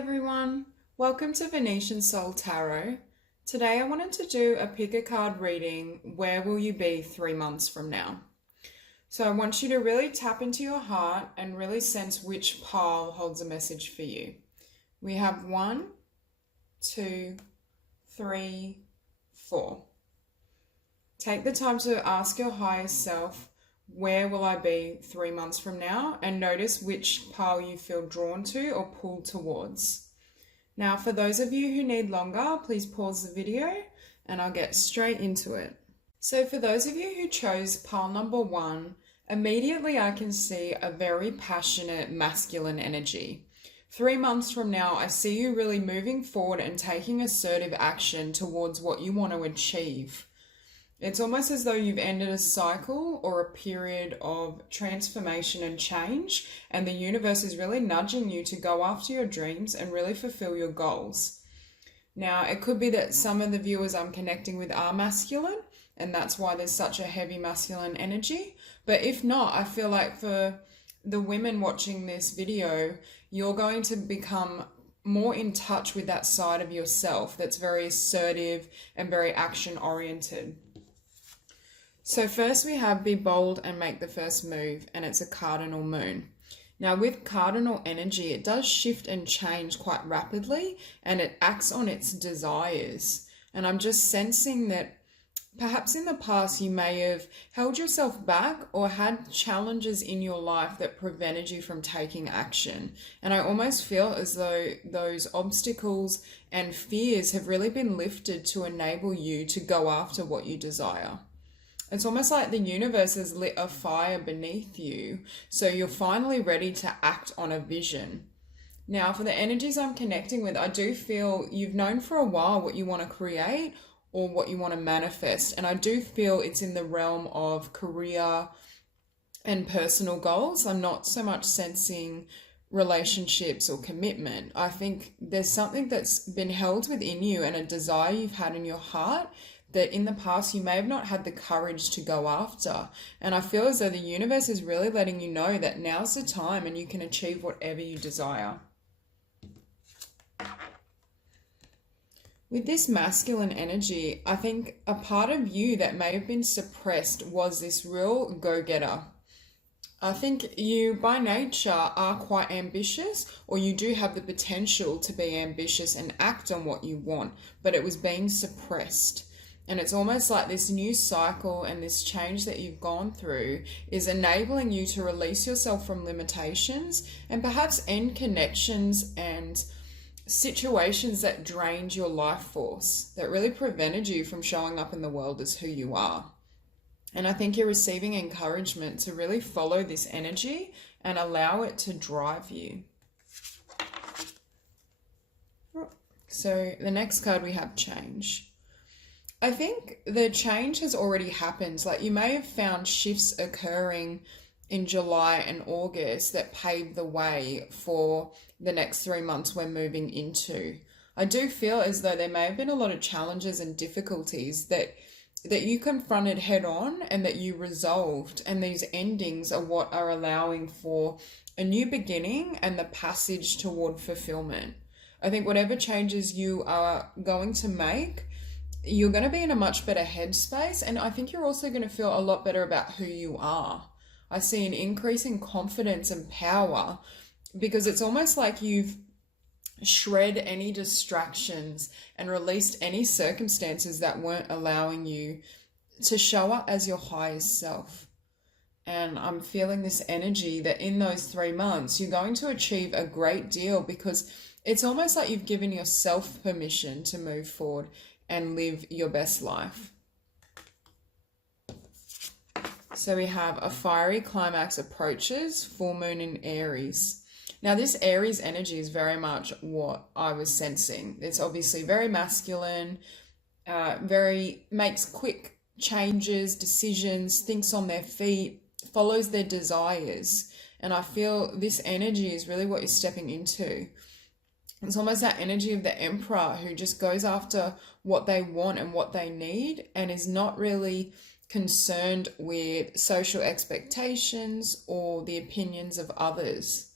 everyone, welcome to Venusian Soul Tarot. Today I wanted to do a pick a card reading, where will you be 3 months from now? So I want you to really tap into your heart and really sense which pile holds a message for you. We have 1, 2, 3, 4. Take the time to ask your higher self, where will I be 3 months from now? And notice which pile you feel drawn to or pulled towards. Now, for those of you who need longer, please pause the video and I'll get straight into it. So for those of you who chose pile number 1, immediately I can see a very passionate masculine energy. 3 months from now, I see you really moving forward and taking assertive action towards what you want to achieve. It's almost as though you've ended a cycle or a period of transformation and change, and the universe is really nudging you to go after your dreams and really fulfill your goals. Now, it could be that some of the viewers I'm connecting with are masculine, and that's why there's such a heavy masculine energy. But if not, I feel like for the women watching this video, you're going to become more in touch with that side of yourself that's very assertive and very action-oriented. So first we have be bold and make the first move, and it's a cardinal moon. Now with cardinal energy, it does shift and change quite rapidly and it acts on its desires. And I'm just sensing that perhaps in the past you may have held yourself back or had challenges in your life that prevented you from taking action. And I almost feel as though those obstacles and fears have really been lifted to enable you to go after what you desire. It's almost like the universe has lit a fire beneath you, so you're finally ready to act on a vision. Now, for the energies I'm connecting with, I do feel you've known for a while what you want to create or what you want to manifest, and I do feel it's in the realm of career and personal goals. I'm not so much sensing relationships or commitment. I think there's something that's been held within you and a desire you've had in your heart that in the past you may have not had the courage to go after. And I feel as though the universe is really letting you know that now's the time and you can achieve whatever you desire. With this masculine energy, I think a part of you that may have been suppressed was this real go-getter. I think you by nature are quite ambitious, or you do have the potential to be ambitious and act on what you want, but it was being suppressed. And it's almost like this new cycle and this change that you've gone through is enabling you to release yourself from limitations and perhaps end connections and situations that drained your life force, that really prevented you from showing up in the world as who you are. And I think you're receiving encouragement to really follow this energy and allow it to drive you. So the next card we have change. I think the change has already happened. Like you may have found shifts occurring in July and August that paved the way for the next 3 months we're moving into. I do feel as though there may have been a lot of challenges and difficulties that you confronted head on and that you resolved. And these endings are what are allowing for a new beginning and the passage toward fulfillment. I think whatever changes you are going to make, you're going to be in a much better headspace, and I think you're also going to feel a lot better about who you are. I see an increase in confidence and power because it's almost like you've shred any distractions and released any circumstances that weren't allowing you to show up as your highest self. And I'm feeling this energy that in those 3 months, you're going to achieve a great deal because it's almost like you've given yourself permission to move forward and live your best life. So we have a fiery climax approaches, full moon in Aries. Now this Aries energy is very much what I was sensing. It's obviously very masculine, makes quick changes, decisions, thinks on their feet, follows their desires. And I feel this energy is really what you're stepping into. It's almost that energy of the emperor who just goes after what they want and what they need and is not really concerned with social expectations or the opinions of others.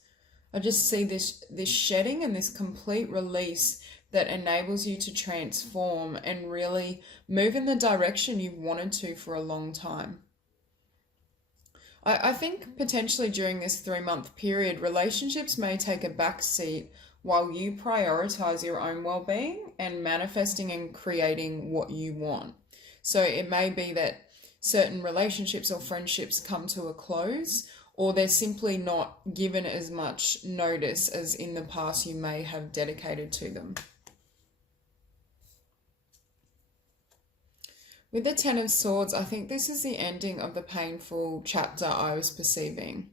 I just see this shedding and this complete release that enables you to transform and really move in the direction you've wanted to for a long time. I think potentially during this 3-month period, relationships may take a back seat while you prioritize your own well-being and manifesting and creating what you want. So it may be that certain relationships or friendships come to a close, or they're simply not given as much notice as in the past you may have dedicated to them. With the Ten of Swords, I think this is the ending of the painful chapter I was perceiving.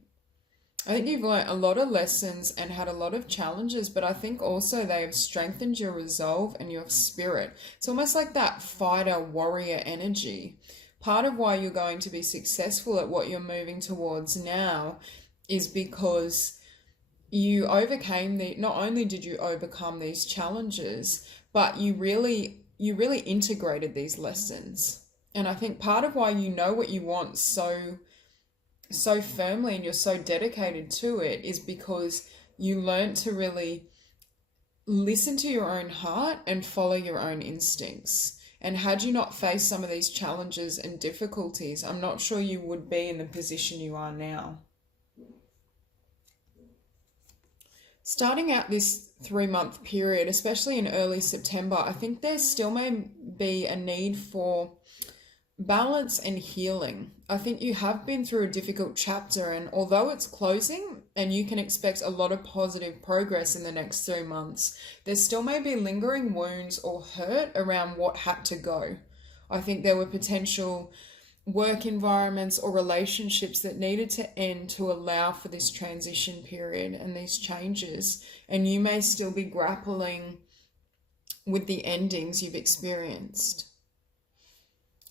I think you've learned a lot of lessons and had a lot of challenges, but I think also they have strengthened your resolve and your spirit. It's almost like that fighter warrior energy. Part of why you're going to be successful at what you're moving towards now is because you overcame not only did you overcome these challenges, but you really integrated these lessons. And I think part of why you know what you want so firmly and you're so dedicated to it is because you learned to really listen to your own heart and follow your own instincts. And had you not faced some of these challenges and difficulties, I'm not sure you would be in the position you are now. Starting out this 3-month period, especially in early September, I think there still may be a need for balance and healing. I think you have been through a difficult chapter, and although it's closing and you can expect a lot of positive progress in the next 3 months, there still may be lingering wounds or hurt around what had to go. I think there were potential work environments or relationships that needed to end to allow for this transition period and these changes, and you may still be grappling with the endings you've experienced.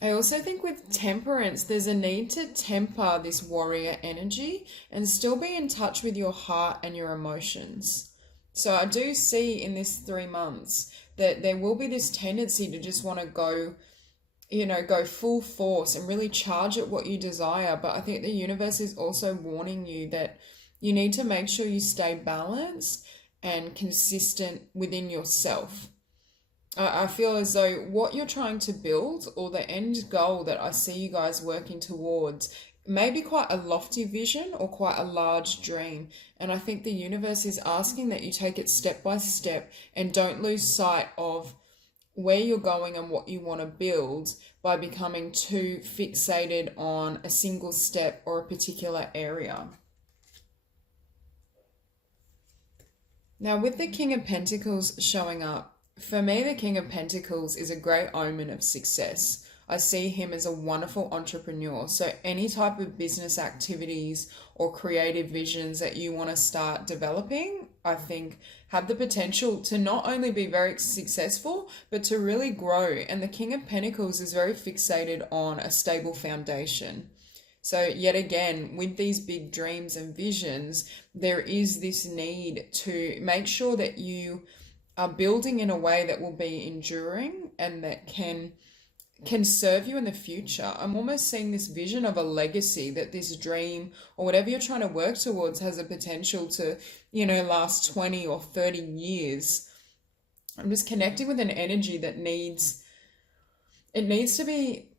I also think with temperance, there's a need to temper this warrior energy and still be in touch with your heart and your emotions. So I do see in this 3 months that there will be this tendency to just want to go full force and really charge at what you desire. But I think the universe is also warning you that you need to make sure you stay balanced and consistent within yourself. I feel as though what you're trying to build or the end goal that I see you guys working towards may be quite a lofty vision or quite a large dream. And I think the universe is asking that you take it step by step and don't lose sight of where you're going and what you want to build by becoming too fixated on a single step or a particular area. Now, with the King of Pentacles showing up, for me, the King of Pentacles is a great omen of success. I see him as a wonderful entrepreneur. So any type of business activities or creative visions that you want to start developing, I think have the potential to not only be very successful, but to really grow. And the King of Pentacles is very fixated on a stable foundation. So yet again, with these big dreams and visions, there is this need to make sure that you are building in a way that will be enduring and that can serve you in the future. I'm almost seeing this vision of a legacy, that this dream or whatever you're trying to work towards has a potential to, last 20 or 30 years. I'm just connecting with an energy that needs to be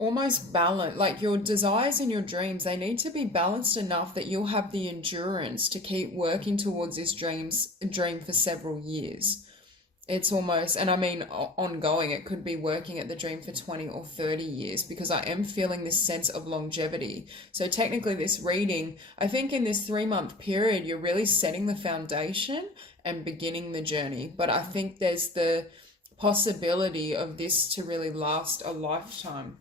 almost balanced. Like your desires and your dreams, they need to be balanced enough that you'll have the endurance to keep working towards this dream for several years. It's almost, and I mean ongoing, it could be working at the dream for 20 or 30 years, because I am feeling this sense of longevity. So technically this reading, I think in this 3-month period, you're really setting the foundation and beginning the journey. But I think there's the possibility of this to really last a lifetime.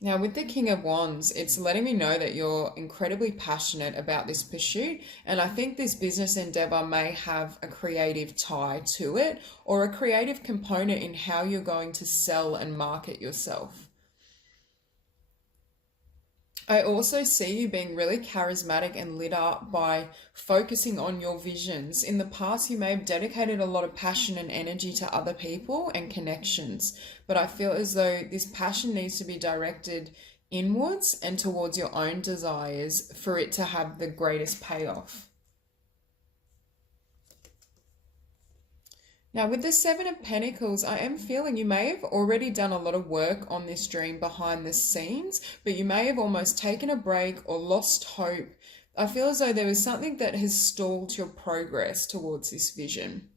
Now, with the King of Wands, it's letting me know that you're incredibly passionate about this pursuit. And I think this business endeavor may have a creative tie to it, or a creative component in how you're going to sell and market yourself. I also see you being really charismatic and lit up by focusing on your visions. In the past, you may have dedicated a lot of passion and energy to other people and connections, but I feel as though this passion needs to be directed inwards and towards your own desires for it to have the greatest payoff. Now, with the Seven of Pentacles, I am feeling you may have already done a lot of work on this dream behind the scenes, but you may have almost taken a break or lost hope. I feel as though there was something that has stalled your progress towards this vision.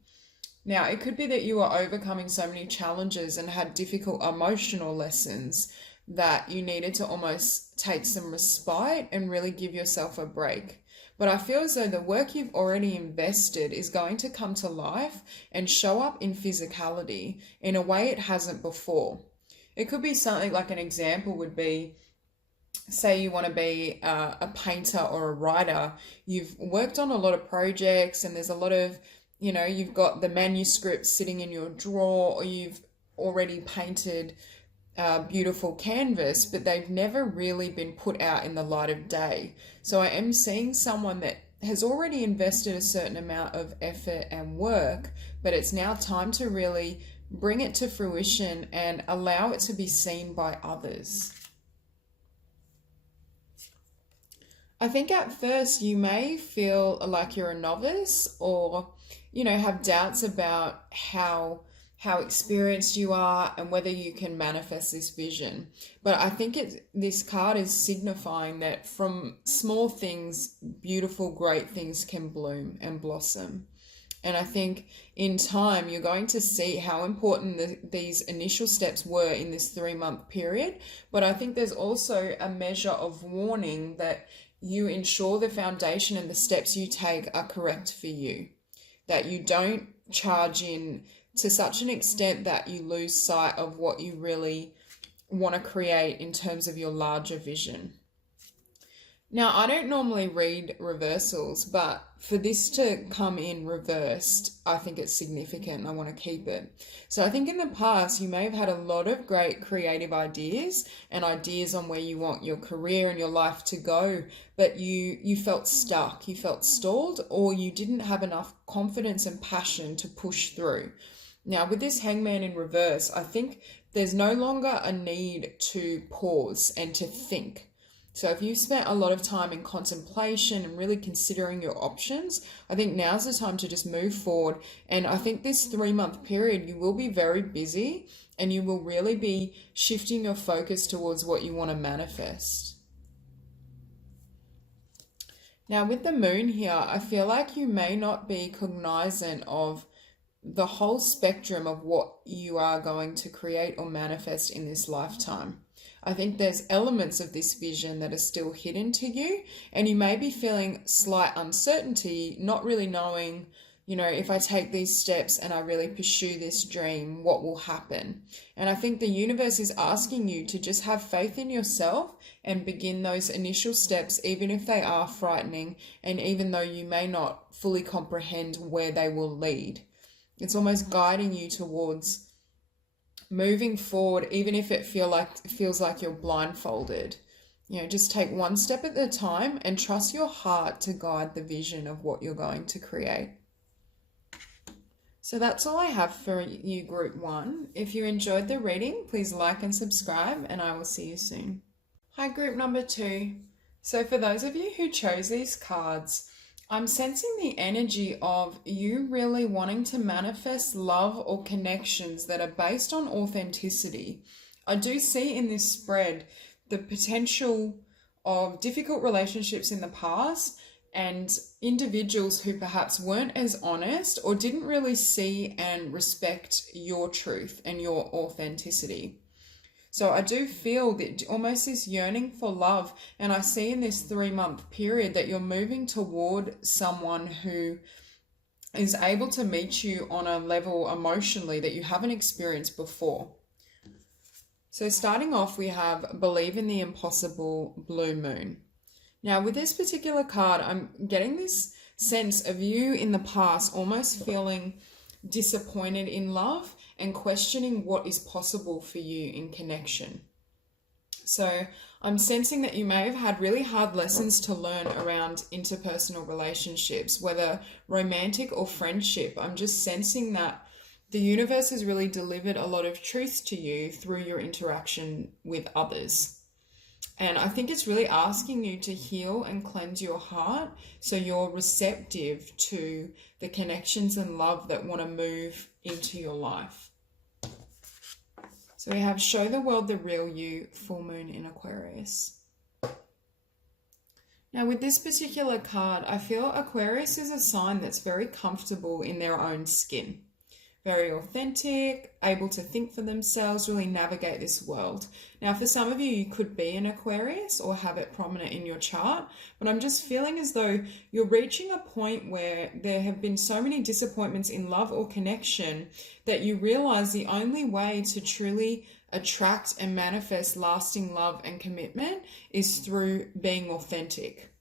Now, it could be that you are overcoming so many challenges and had difficult emotional lessons that you needed to almost take some respite and really give yourself a break. But I feel as though the work you've already invested is going to come to life and show up in physicality in a way it hasn't before. It could be something like, an example would be, say you want to be a painter or a writer. You've worked on a lot of projects and there's a lot of, you've got the manuscript sitting in your drawer, or you've already painted beautiful canvas, but they've never really been put out in the light of day. So I am seeing someone that has already invested a certain amount of effort and work, but it's now time to really bring it to fruition and allow it to be seen by others. I think at first you may feel like you're a novice, or have doubts about how experienced you are and whether you can manifest this vision. But I think this card is signifying that from small things, beautiful, great things can bloom and blossom. And I think in time, you're going to see how important these initial steps were in this 3-month period. But I think there's also a measure of warning that you ensure the foundation and the steps you take are correct for you, that you don't charge in to such an extent that you lose sight of what you really want to create in terms of your larger vision. Now, I don't normally read reversals, but for this to come in reversed, I think it's significant and I want to keep it. So I think in the past, you may have had a lot of great creative ideas and ideas on where you want your career and your life to go, but you felt stuck, you felt stalled, or you didn't have enough confidence and passion to push through. Now, with this Hangman in reverse, I think there's no longer a need to pause and to think. So if you spent a lot of time in contemplation and really considering your options, I think now's the time to just move forward. And I think this 3-month period, you will be very busy and you will really be shifting your focus towards what you want to manifest. Now, with the moon here, I feel like you may not be cognizant of the whole spectrum of what you are going to create or manifest in this lifetime. I think there's elements of this vision that are still hidden to you, and you may be feeling slight uncertainty, not really knowing, if I take these steps and I really pursue this dream, what will happen? And I think the universe is asking you to just have faith in yourself and begin those initial steps, even if they are frightening, and even though you may not fully comprehend where they will lead. It's almost guiding you towards moving forward, even if it feels like you're blindfolded. Just take one step at a time and trust your heart to guide the vision of what you're going to create. So that's all I have for you, Group 1. If you enjoyed the reading, please like and subscribe, and I will see you soon. Hi, Group number 2. So for those of you who chose these cards, I'm sensing the energy of you really wanting to manifest love or connections that are based on authenticity. I do see in this spread the potential of difficult relationships in the past and individuals who perhaps weren't as honest or didn't really see and respect your truth and your authenticity. So I do feel that almost this yearning for love, and I see in this 3-month period that you're moving toward someone who is able to meet you on a level emotionally that you haven't experienced before. So starting off, we have Believe in the Impossible, Blue Moon. Now with this particular card, I'm getting this sense of you in the past almost feeling disappointed in love and questioning what is possible for you in connection. So I'm sensing that you may have had really hard lessons to learn around interpersonal relationships, whether romantic or friendship. I'm just sensing that the universe has really delivered a lot of truth to you through your interaction with others. And I think it's really asking you to heal and cleanse your heart so you're receptive to the connections and love that want to move into your life. So we have show the world the real you, full moon in Aquarius. Now with this particular card, I feel Aquarius is a sign that's very comfortable in their own skin. Very authentic, able to think for themselves, really navigate this world. Now, for some of you, you could be an Aquarius or have it prominent in your chart, but I'm just feeling as though you're reaching a point where there have been so many disappointments in love or connection that you realize the only way to truly attract and manifest lasting love and commitment is through being authentic.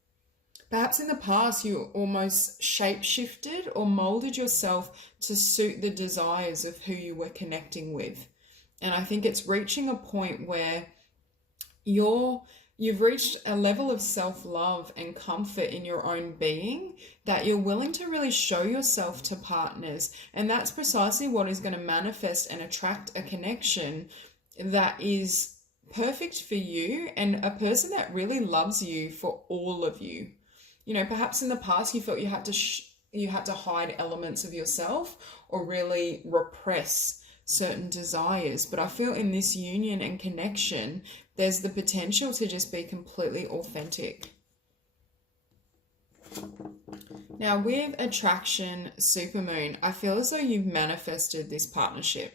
Perhaps in the past you almost shape-shifted or molded yourself to suit the desires of who you were connecting with. And I think it's reaching a point where you've reached a level of self-love and comfort in your own being that you're willing to really show yourself to partners. And that's precisely what is going to manifest and attract a connection that is perfect for you and a person that really loves you for all of you. You know, perhaps in the past you felt you had to hide elements of yourself or really repress certain desires. But I feel in this union and connection, there's the potential to just be completely authentic. Now with attraction, supermoon, I feel as though you've manifested this partnership.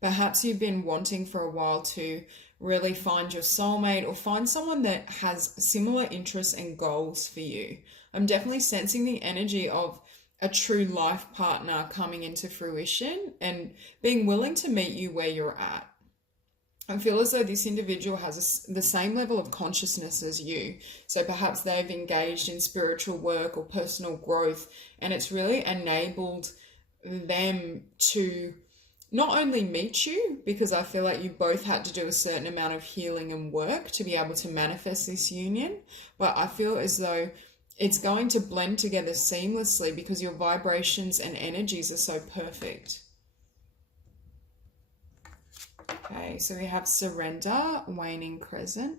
Perhaps you've been wanting for a while to really find your soulmate or find someone that has similar interests and goals for you. I'm definitely sensing the energy of a true life partner coming into fruition and being willing to meet you where you're at. I feel as though this individual has the same level of consciousness as you. So perhaps they've engaged in spiritual work or personal growth, and it's really enabled them to not only meet you, because I feel like you both had to do a certain amount of healing and work to be able to manifest this union, but I feel as though it's going to blend together seamlessly because your vibrations and energies are so perfect. Okay, so we have surrender, waning crescent.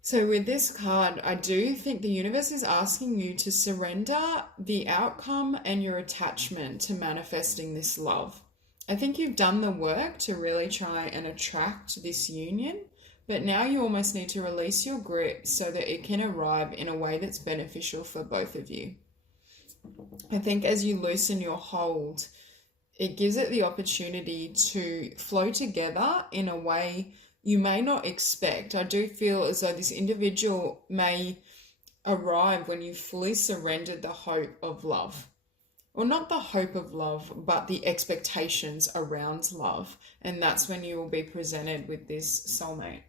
So with this card, I do think the universe is asking you to surrender the outcome and your attachment to manifesting this love. I think you've done the work to really try and attract this union, but now you almost need to release your grip so that it can arrive in a way that's beneficial for both of you. I think as you loosen your hold, it gives it the opportunity to flow together in a way you may not expect. I do feel as though this individual may arrive when you fully surrendered the hope of love. Or not the hope of love, but the expectations around love. And that's when you will be presented with this soulmate.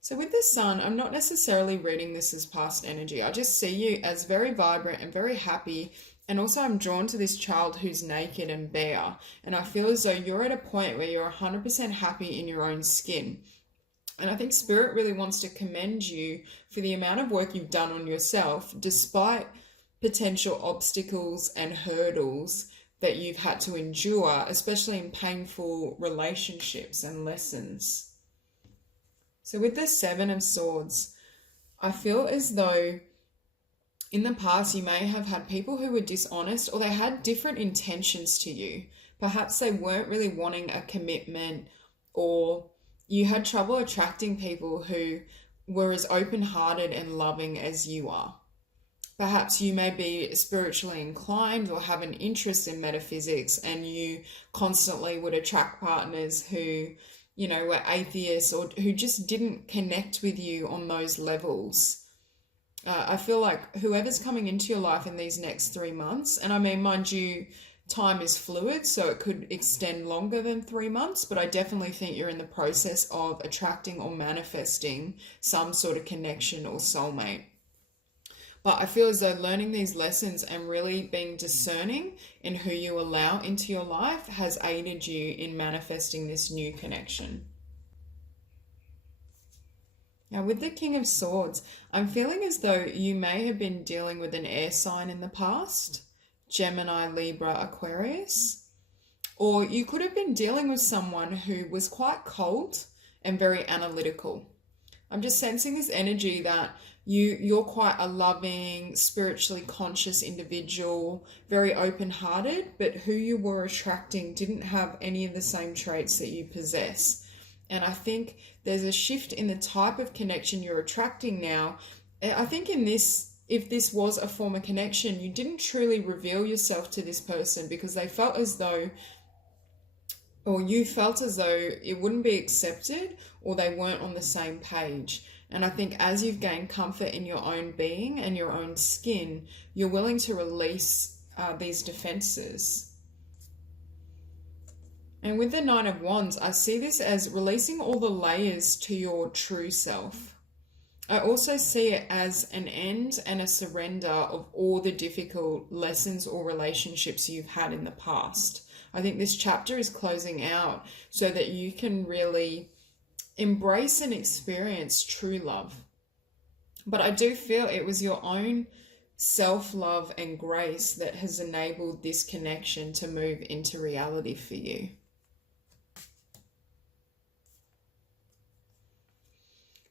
So with the sun, I'm not necessarily reading this as past energy. I just see you as very vibrant and very happy. And also I'm drawn to this child who's naked and bare. And I feel as though you're at a point where you're 100% happy in your own skin. And I think Spirit really wants to commend you for the amount of work you've done on yourself, despite potential obstacles and hurdles that you've had to endure, especially in painful relationships and lessons. So with the Seven of Swords, I feel as though in the past, you may have had people who were dishonest or they had different intentions to you. Perhaps they weren't really wanting a commitment, or you had trouble attracting people who were as open-hearted and loving as you are. Perhaps you may be spiritually inclined or have an interest in metaphysics, and you constantly would attract partners who, you know, were atheists or who just didn't connect with you on those levels. I feel like whoever's coming into your life in these next 3 months, and I mean, mind you, time is fluid, so it could extend longer than 3 months, but I definitely think you're in the process of attracting or manifesting some sort of connection or soulmate. But I feel as though learning these lessons and really being discerning in who you allow into your life has aided you in manifesting this new connection. Now with the King of Swords, I'm feeling as though you may have been dealing with an air sign in the past, Gemini, Libra, Aquarius, or you could have been dealing with someone who was quite cold, and very analytical. I'm just sensing this energy that you're quite a loving, spiritually conscious individual, very open-hearted, but who you were attracting didn't have any of the same traits that you possess. And I think there's a shift in the type of connection you're attracting now. I think if this was a former connection, you didn't truly reveal yourself to this person because they felt as though, or you felt as though it wouldn't be accepted, or they weren't on the same page. And I think as you've gained comfort in your own being and your own skin, you're willing to release these defenses. And with the Nine of Wands, I see this as releasing all the layers to your true self. I also see it as an end and a surrender of all the difficult lessons or relationships you've had in the past. I think this chapter is closing out so that you can really embrace and experience true love. But I do feel it was your own self-love and grace that has enabled this connection to move into reality for you.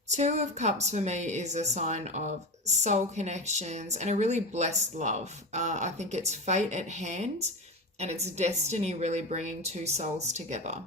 Two of Cups for me is a sign of soul connections and a really blessed love. I think it's fate at hand and it's destiny really bringing two souls together.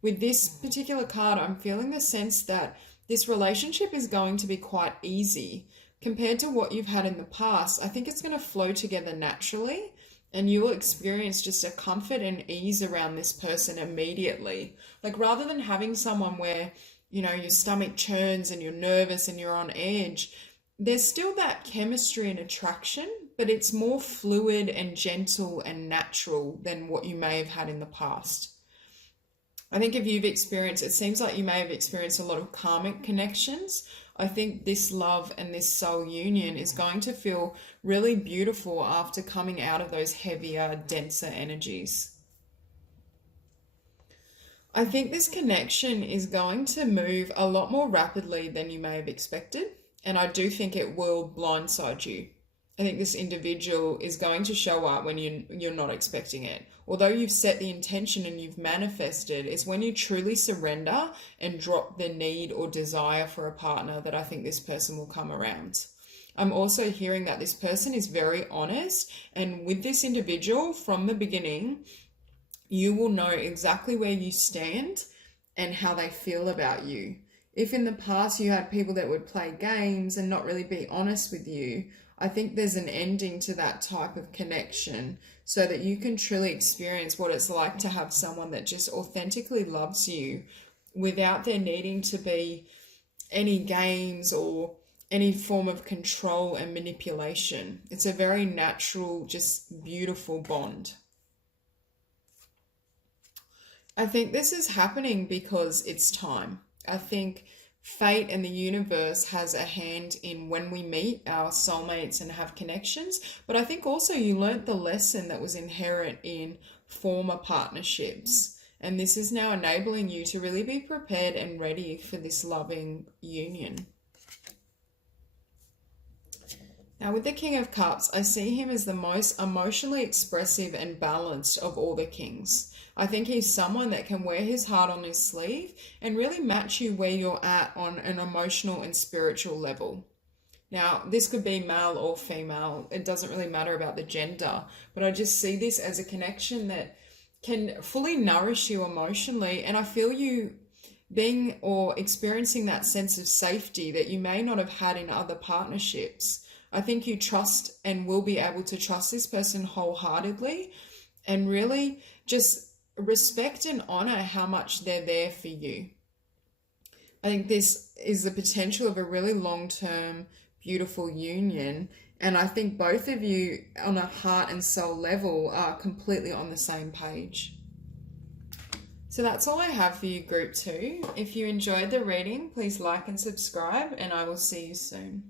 With this particular card, I'm feeling the sense that this relationship is going to be quite easy. Compared to what you've had in the past, I think it's going to flow together naturally and you'll experience just a comfort and ease around this person immediately. Like rather than having someone where your stomach churns and you're nervous and you're on edge, there's still that chemistry and attraction, but it's more fluid and gentle and natural than what you may have had in the past. I think if you've experienced, it seems like you may have experienced a lot of karmic connections. I think this love and this soul union is going to feel really beautiful after coming out of those heavier, denser energies. I think this connection is going to move a lot more rapidly than you may have expected, and I do think it will blindside you. I think this individual is going to show up when you're not expecting it. Although you've set the intention and you've manifested, it's when you truly surrender and drop the need or desire for a partner that I think this person will come around. I'm also hearing that this person is very honest, and with this individual from the beginning, you will know exactly where you stand and how they feel about you. If in the past you had people that would play games and not really be honest with you, I think there's an ending to that type of connection so that you can truly experience what it's like to have someone that just authentically loves you without there needing to be any games or any form of control and manipulation. It's a very natural, just beautiful bond. I think this is happening because it's time. I think fate and the universe has a hand in when we meet our soulmates and have connections. But I think also you learnt the lesson that was inherent in former partnerships. And this is now enabling you to really be prepared and ready for this loving union. Now with the King of Cups, I see him as the most emotionally expressive and balanced of all the kings. I think he's someone that can wear his heart on his sleeve and really match you where you're at on an emotional and spiritual level. Now, this could be male or female. It doesn't really matter about the gender, but I just see this as a connection that can fully nourish you emotionally. And I feel you being or experiencing that sense of safety that you may not have had in other partnerships. I think you trust and will be able to trust this person wholeheartedly and really just respect and honor how much they're there for you. I think this is the potential of a really long-term, beautiful union. And I think both of you on a heart and soul level are completely on the same page. So that's all I have for you, Group 2. If you enjoyed the reading, please like and subscribe, and I will see you soon.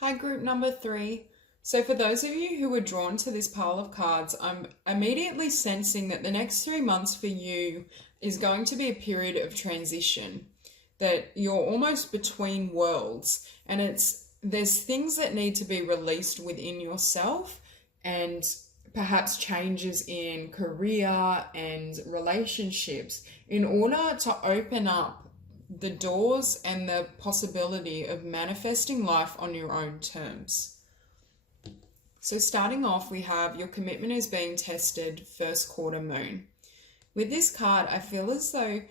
Hi, Group number 3. So for those of you who were drawn to this pile of cards, I'm immediately sensing that the next 3 months for you is going to be a period of transition, that you're almost between worlds, and there's things that need to be released within yourself, and perhaps changes in career and relationships in order to open up the doors and the possibility of manifesting life on your own terms. So starting off, we have your commitment is being tested, first quarter moon. With this card, I feel as though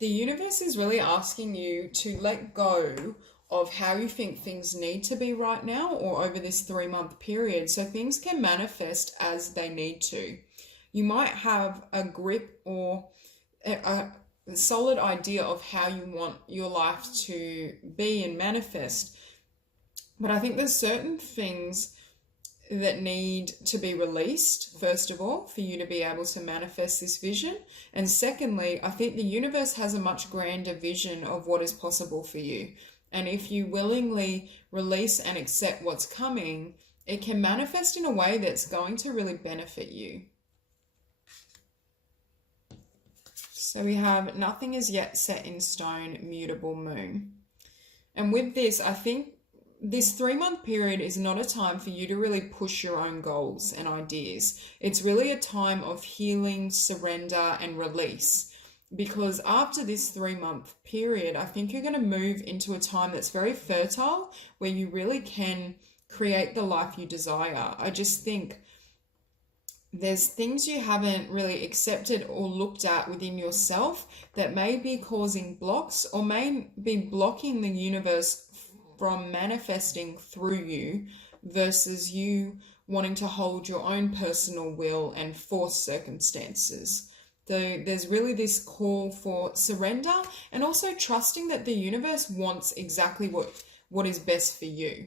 the universe is really asking you to let go of how you think things need to be right now or over this 3-month period, so things can manifest as they need to. You might have a grip or a solid idea of how you want your life to be and manifest, but I think there's certain things that need to be released, first of all, for you to be able to manifest this vision. And secondly, I think the universe has a much grander vision of what is possible for you. And if you willingly release and accept what's coming, it can manifest in a way that's going to really benefit you. So we have nothing is yet set in stone, mutable moon. And with this, I think this 3-month period is not a time for you to really push your own goals and ideas. It's really a time of healing, surrender, and release. Because after this 3-month period, I think you're going to move into a time that's very fertile, where you really can create the life you desire. I just think there's things you haven't really accepted or looked at within yourself that may be causing blocks or may be blocking the universe from manifesting through you, versus you wanting to hold your own personal will and force circumstances. So there's really this call for surrender and also trusting that the universe wants exactly what is best for you.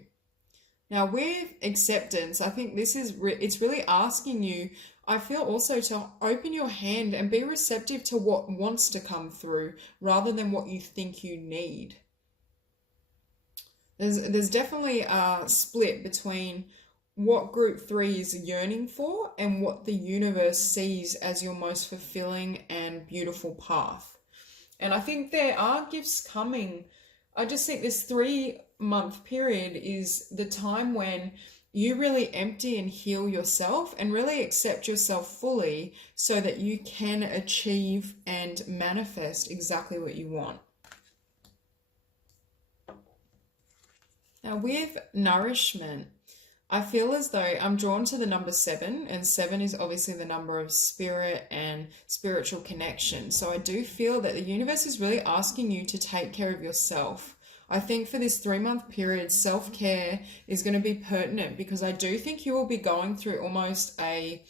Now with acceptance, I think this is it's really asking you, I feel also, to open your hand and be receptive to what wants to come through rather than what you think you need. There's definitely a split between what group 3 is yearning for and what the universe sees as your most fulfilling and beautiful path. And I think there are gifts coming. I just think this 3-month period is the time when you really empty and heal yourself and really accept yourself fully so that you can achieve and manifest exactly what you want. Now with nourishment, I feel as though I'm drawn to the number 7, and 7 is obviously the number of spirit and spiritual connection. So I do feel that the universe is really asking you to take care of yourself. I think for this 3-month period, self-care is going to be pertinent, because I do think you will be going through almost a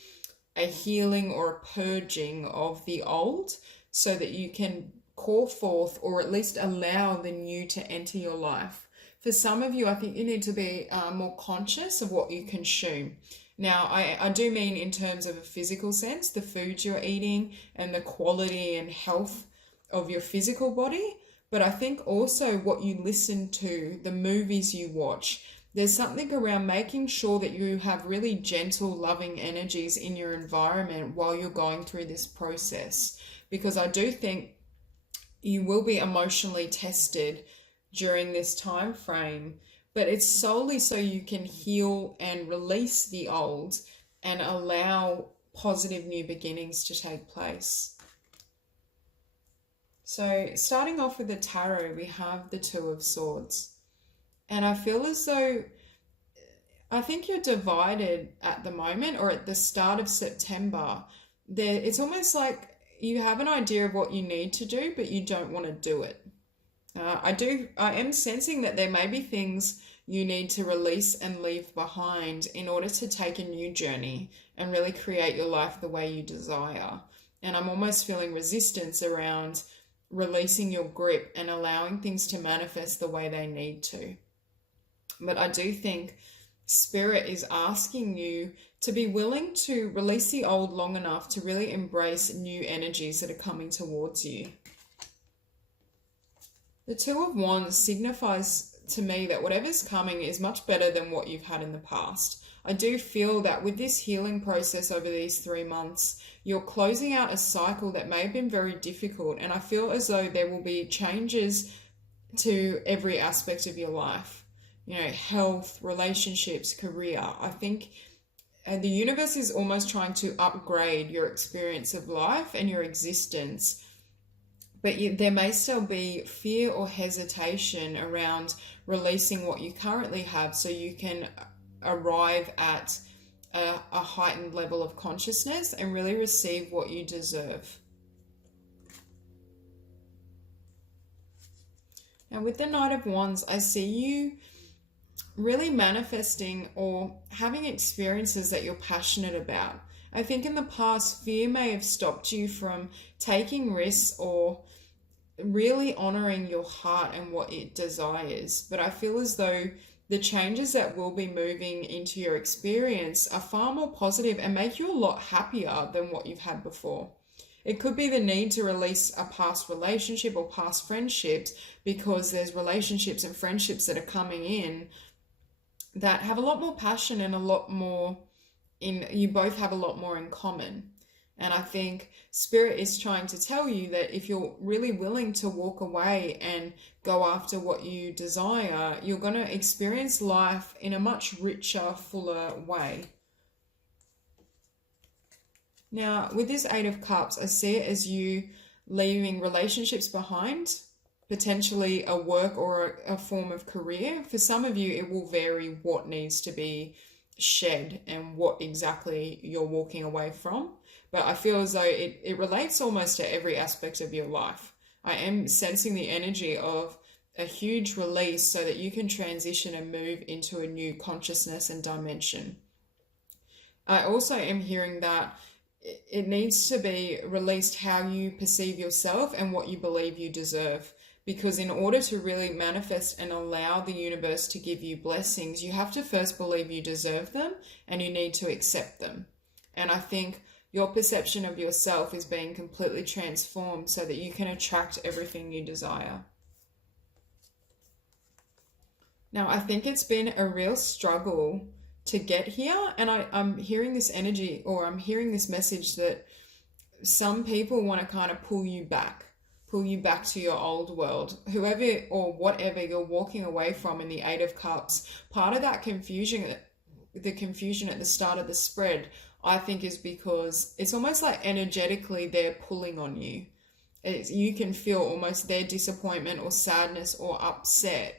healing or a purging of the old so that you can call forth or at least allow the new to enter your life. For some of you, I think you need to be more conscious of what you consume. Now, I do mean in terms of a physical sense, the foods you're eating and the quality and health of your physical body, but I think also what you listen to, the movies you watch. There's something around making sure that you have really gentle, loving energies in your environment while you're going through this process, because I do think you will be emotionally tested during this time frame, but it's solely so you can heal and release the old and allow positive new beginnings to take place. So starting off with the tarot, we have the 2 of Swords, and I feel as though I think you're divided at the moment, or at the start of September. It's almost like you have an idea of what you need to do, but you don't want to do it. I am sensing that there may be things you need to release and leave behind in order to take a new journey and really create your life the way you desire. And I'm almost feeling resistance around releasing your grip and allowing things to manifest the way they need to. But I do think Spirit is asking you to be willing to release the old long enough to really embrace new energies that are coming towards you. The 2 of Wands signifies to me that whatever's coming is much better than what you've had in the past. I do feel that with this healing process over these 3 months, you're closing out a cycle that may have been very difficult, and I feel as though there will be changes to every aspect of your life. You know, health, relationships, career. I think the universe is almost trying to upgrade your experience of life and your existence but there may still be fear or hesitation around releasing what you currently have so you can arrive at a heightened level of consciousness and really receive what you deserve. Now, with the Knight of Wands, I see you really manifesting or having experiences that you're passionate about. I think in the past, fear may have stopped you from taking risks or really honoring your heart and what it desires. But I feel as though the changes that will be moving into your experience are far more positive and make you a lot happier than what you've had before. It could be the need to release a past relationship or past friendships, because there's relationships and friendships that are coming in that have a lot more passion and a lot more you both have a lot more in common. And I think Spirit is trying to tell you that if you're really willing to walk away and go after what you desire, you're going to experience life in a much richer, fuller way. Now, with this Eight of Cups, I see it as you leaving relationships behind, potentially a work or a form of career. For some of you, it will vary what needs to be shed and what exactly you're walking away from. But I feel as though it relates almost to every aspect of your life. I am sensing the energy of a huge release so that you can transition and move into a new consciousness and dimension. I also am hearing that it needs to be released how you perceive yourself and what you believe you deserve. Because in order to really manifest and allow the universe to give you blessings, you have to first believe you deserve them and you need to accept them. And I think your perception of yourself is being completely transformed so that you can attract everything you desire. Now, I think it's been a real struggle to get here, and I'm hearing this energy, or I'm hearing this message that some people want to kind of pull you back to your old world. Whoever or whatever you're walking away from in the Eight of Cups, part of that confusion, the confusion at the start of the spread, I think is because it's almost like energetically they're pulling on you. You can feel almost their disappointment or sadness or upset.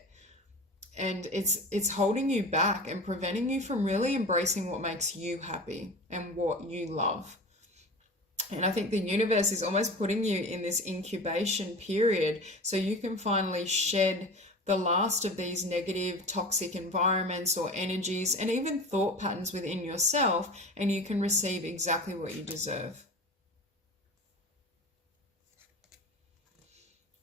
And it's holding you back and preventing you from really embracing what makes you happy and what you love. And I think the universe is almost putting you in this incubation period so you can finally shed the last of these negative, toxic environments or energies and even thought patterns within yourself, and you can receive exactly what you deserve.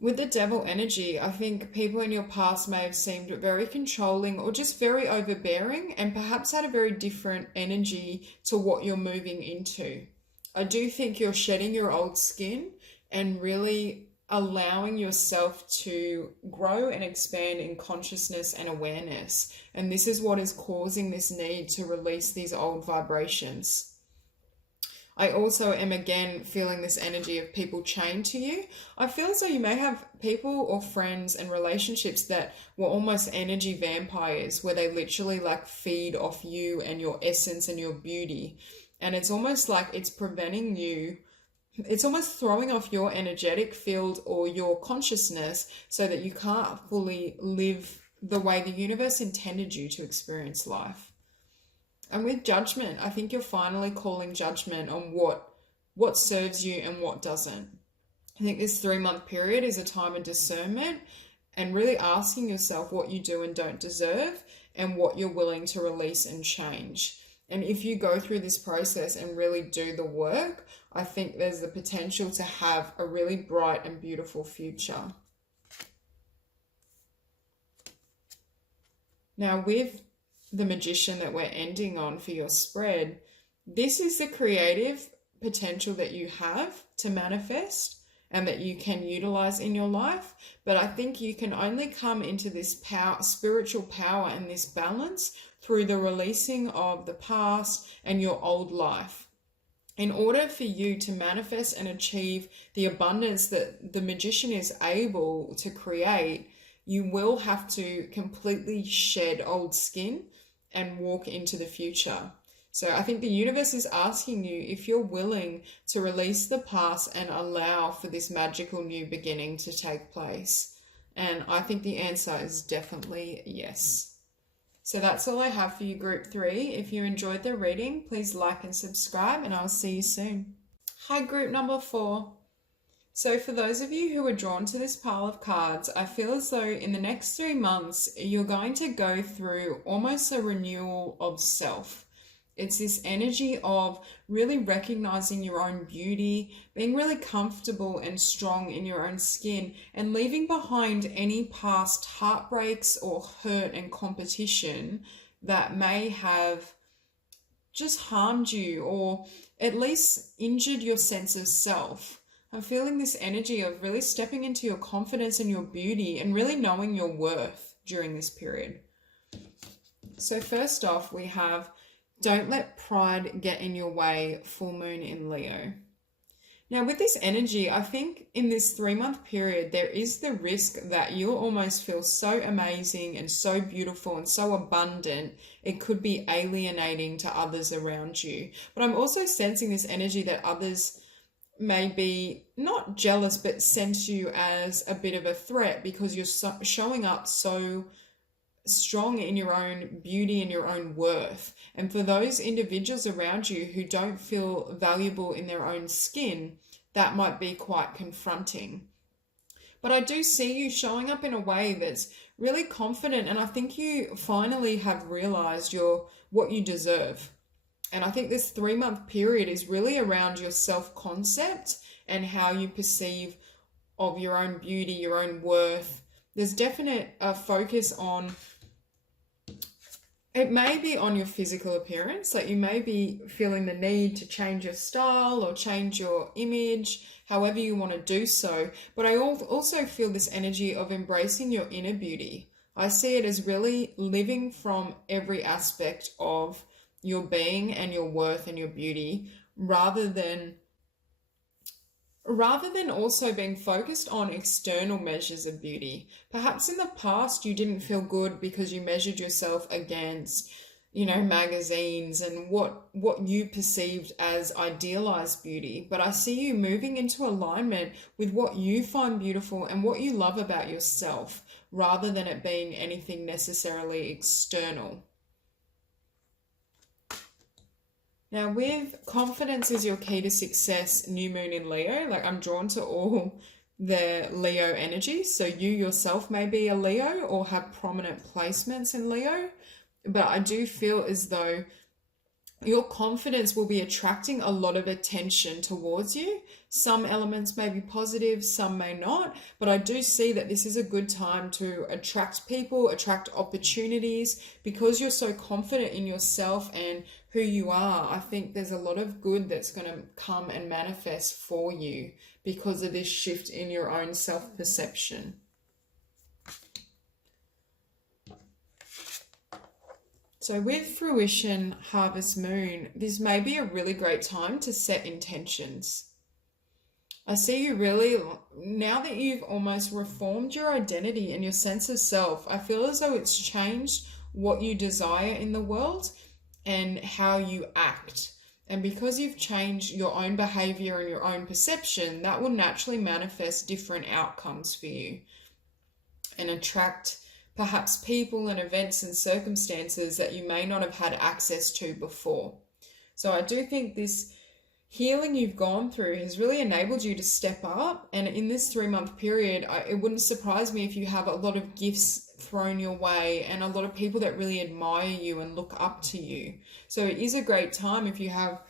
With the Devil energy, I think people in your past may have seemed very controlling or just very overbearing, and perhaps had a very different energy to what you're moving into. I do think you're shedding your old skin and really allowing yourself to grow and expand in consciousness and awareness. And this is what is causing this need to release these old vibrations. I also am again feeling this energy of people chained to you. I feel as though you may have people or friends and relationships that were almost energy vampires, where they literally like feed off you and your essence and your beauty. And it's almost like it's preventing you, it's almost throwing off your energetic field or your consciousness so that you can't fully live the way the universe intended you to experience life. And with Judgment, I think you're finally calling judgment on what serves you and what doesn't. I think this 3-month period is a time of discernment and really asking yourself what you do and don't deserve and what you're willing to release and change. And if you go through this process and really do the work, I think there's the potential to have a really bright and beautiful future. Now, with the Magician that we're ending on for your spread, this is the creative potential that you have to manifest and that you can utilize in your life. But I think you can only come into this power, spiritual power and this balance through the releasing of the past and your old life. In order for you to manifest and achieve the abundance that the Magician is able to create, you will have to completely shed old skin and walk into the future. So I think the universe is asking you if you're willing to release the past and allow for this magical new beginning to take place. And I think the answer is definitely yes. So that's all I have for you, Group 3. If you enjoyed the reading, please like and subscribe, and I'll see you soon. Hi, Group number 4. So for those of you who are drawn to this pile of cards, I feel as though in the next 3 months, you're going to go through almost a renewal of self. It's this energy of really recognizing your own beauty, being really comfortable and strong in your own skin, and leaving behind any past heartbreaks or hurt and competition that may have just harmed you or at least injured your sense of self. I'm feeling this energy of really stepping into your confidence and your beauty and really knowing your worth during this period. So first off, we have don't let pride get in your way, full moon in Leo. Now with this energy, I think in this 3-month period, there is the risk that you'll almost feel so amazing and so beautiful and so abundant, it could be alienating to others around you. But I'm also sensing this energy that others may be not jealous, but sense you as a bit of a threat because you're showing up so strong in your own beauty and your own worth. And for those individuals around you who don't feel valuable in their own skin, that might be quite confronting. But I do see you showing up in a way that's really confident, and I think you finally have realized what you deserve. And I think this 3-month period is really around your self-concept and how you perceive of your own beauty, your own worth. There's definite focus on, it may be on your physical appearance, like you may be feeling the need to change your style or change your image, however you want to do so. But I also feel this energy of embracing your inner beauty. I see it as really living from every aspect of your being and your worth and your beauty, rather than also being focused on external measures of beauty. Perhaps in the past you didn't feel good because you measured yourself against, magazines and what you perceived as idealized beauty. But I see you moving into alignment with what you find beautiful and what you love about yourself, rather than it being anything necessarily external. Now with confidence is your key to success, new moon in Leo, like I'm drawn to all the Leo energies. So you yourself may be a Leo or have prominent placements in Leo, but I do feel as though your confidence will be attracting a lot of attention towards you. Some elements may be positive, some may not, but I do see that this is a good time to attract people, attract opportunities, because you're so confident in yourself and who you are. I think there's a lot of good that's going to come and manifest for you because of this shift in your own self-perception. So with fruition, harvest moon, this may be a really great time to set intentions. I see you really, now that you've almost reformed your identity and your sense of self, I feel as though it's changed what you desire in the world and how you act. And because you've changed your own behavior and your own perception, that will naturally manifest different outcomes for you and attract perhaps people and events and circumstances that you may not have had access to before. So I do think this healing you've gone through has really enabled you to step up. And in this 3-month period, it wouldn't surprise me if you have a lot of gifts thrown your way and a lot of people that really admire you and look up to you. So it is a great time if you have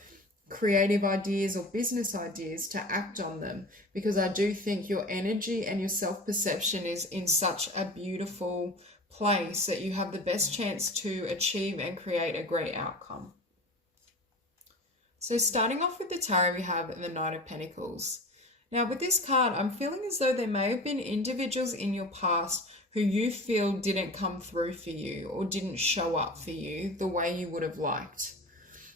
creative ideas or business ideas to act on them, because I do think your energy and your self-perception is in such a beautiful place that you have the best chance to achieve and create a great outcome. So starting off with the tarot, we have the Knight of Pentacles. Now with this card, I'm feeling as though there may have been individuals in your past who you feel didn't come through for you or didn't show up for you the way you would have liked.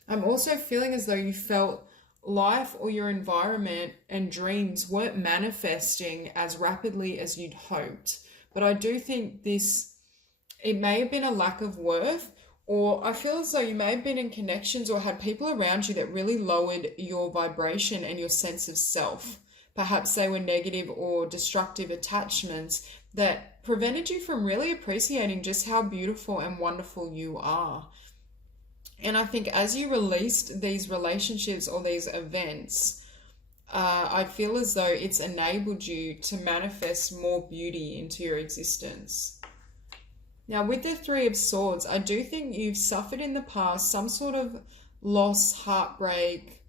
I'm also feeling as though you felt life or your environment and dreams weren't manifesting as rapidly as you'd hoped. But I do think it may have been a lack of worth Or I feel as though you may have been in connections or had people around you that really lowered your vibration and your sense of self. Perhaps they were negative or destructive attachments that prevented you from really appreciating just how beautiful and wonderful you are. And I think as you released these relationships or these events, I feel as though it's enabled you to manifest more beauty into your existence. Now, with the Three of Swords, I do think you've suffered in the past some sort of loss, heartbreak,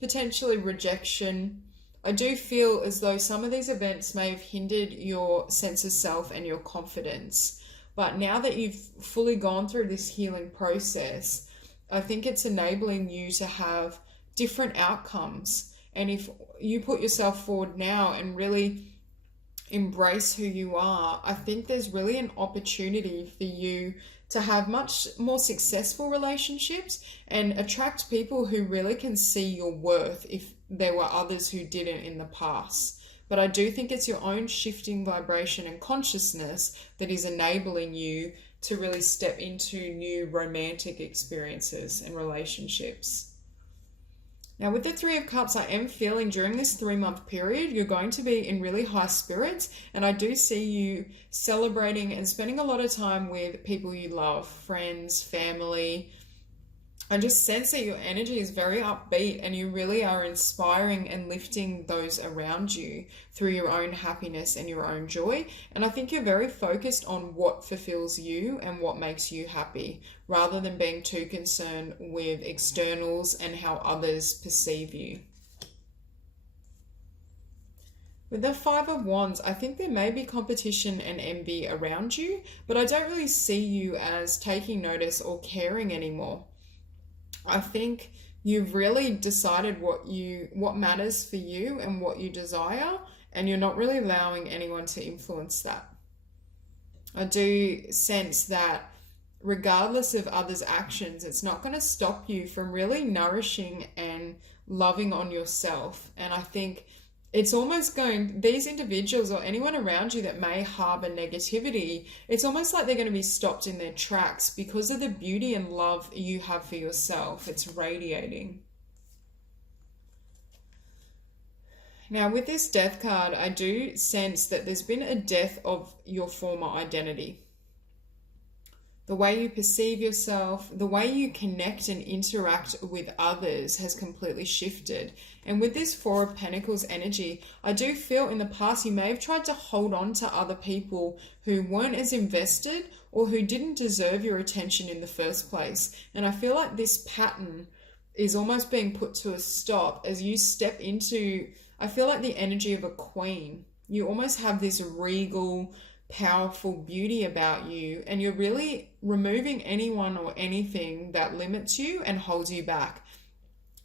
potentially rejection. I do feel as though some of these events may have hindered your sense of self and your confidence. But now that you've fully gone through this healing process, I think it's enabling you to have different outcomes. And if you put yourself forward now and really embrace who you are, I think there's really an opportunity for you to have much more successful relationships and attract people who really can see your worth if there were others who didn't in the past. But I do think it's your own shifting vibration and consciousness that is enabling you to really step into new romantic experiences and relationships. Now, with the Three of Cups, I am feeling during this 3-month period, you're going to be in really high spirits. And I do see you celebrating and spending a lot of time with people you love, friends, family. I just sense that your energy is very upbeat and you really are inspiring and lifting those around you through your own happiness and your own joy. And I think you're very focused on what fulfills you and what makes you happy, rather than being too concerned with externals and how others perceive you. With the Five of Wands, I think there may be competition and envy around you, but I don't really see you as taking notice or caring anymore. I think you've really decided what matters for you and what you desire, and you're not really allowing anyone to influence that. I do sense that regardless of others' actions, it's not going to stop you from really nourishing and loving on yourself. And I think it's almost these individuals or anyone around you that may harbor negativity, it's almost like they're going to be stopped in their tracks because of the beauty and love you have for yourself. It's radiating. Now, with this Death card, I do sense that there's been a death of your former identity. The way you perceive yourself, the way you connect and interact with others has completely shifted. And with this Four of Pentacles energy, I do feel in the past you may have tried to hold on to other people who weren't as invested or who didn't deserve your attention in the first place. And I feel like this pattern is almost being put to a stop as you step into, I feel like the energy of a queen. You almost have this regal, powerful beauty about you, and you're really removing anyone or anything that limits you and holds you back.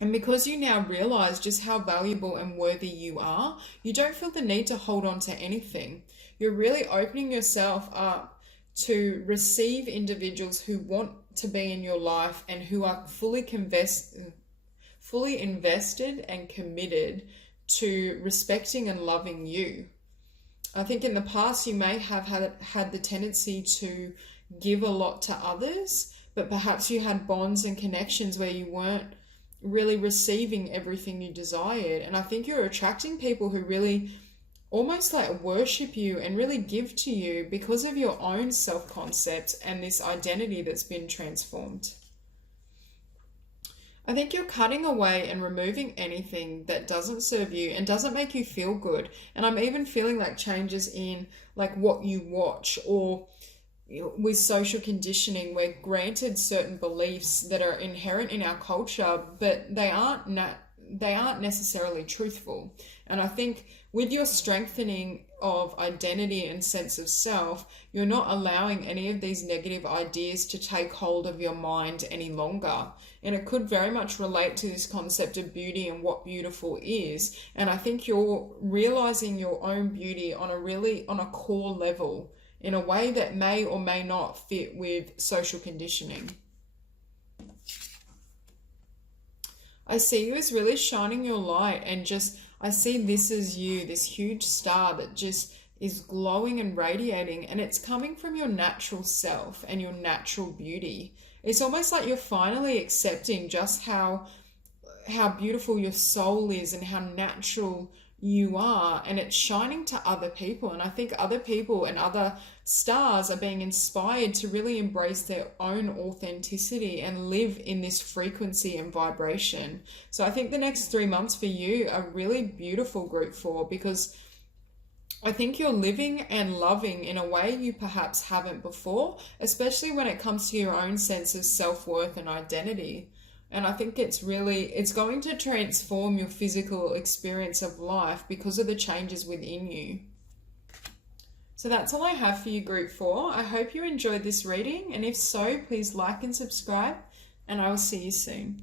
And because you now realize just how valuable and worthy you are, you don't feel the need to hold on to anything. You're really opening yourself up to receive individuals who want to be in your life and who are fully invested and committed to respecting and loving you. I think in the past you may have had the tendency to give a lot to others, but perhaps you had bonds and connections where you weren't really receiving everything you desired. And I think you're attracting people who really almost like worship you and really give to you because of your own self-concept and this identity that's been transformed. I think you're cutting away and removing anything that doesn't serve you and doesn't make you feel good. And I'm even feeling like changes in like what you watch, or with social conditioning, we're granted certain beliefs that are inherent in our culture, but they aren't necessarily truthful. And I think with your strengthening of identity and sense of self, you're not allowing any of these negative ideas to take hold of your mind any longer. And it could very much relate to this concept of beauty and what beautiful is. And I think you're realizing your own beauty on a core level in a way that may or may not fit with social conditioning. I see you as really shining your light, and just I see this as you, this huge star that just is glowing and radiating, and it's coming from your natural self and your natural beauty. It's almost like you're finally accepting just how beautiful your soul is and how natural you are, and it's shining to other people. And I think other people and other stars are being inspired to really embrace their own authenticity and live in this frequency and vibration. So I think the next 3 months for you are really beautiful, group 4, because I think you're living and loving in a way you perhaps haven't before, especially when it comes to your own sense of self-worth and identity. And I think it's going to transform your physical experience of life because of the changes within you. So that's all I have for you, group 4. I hope you enjoyed this reading, and if so, please like and subscribe, and I will see you soon.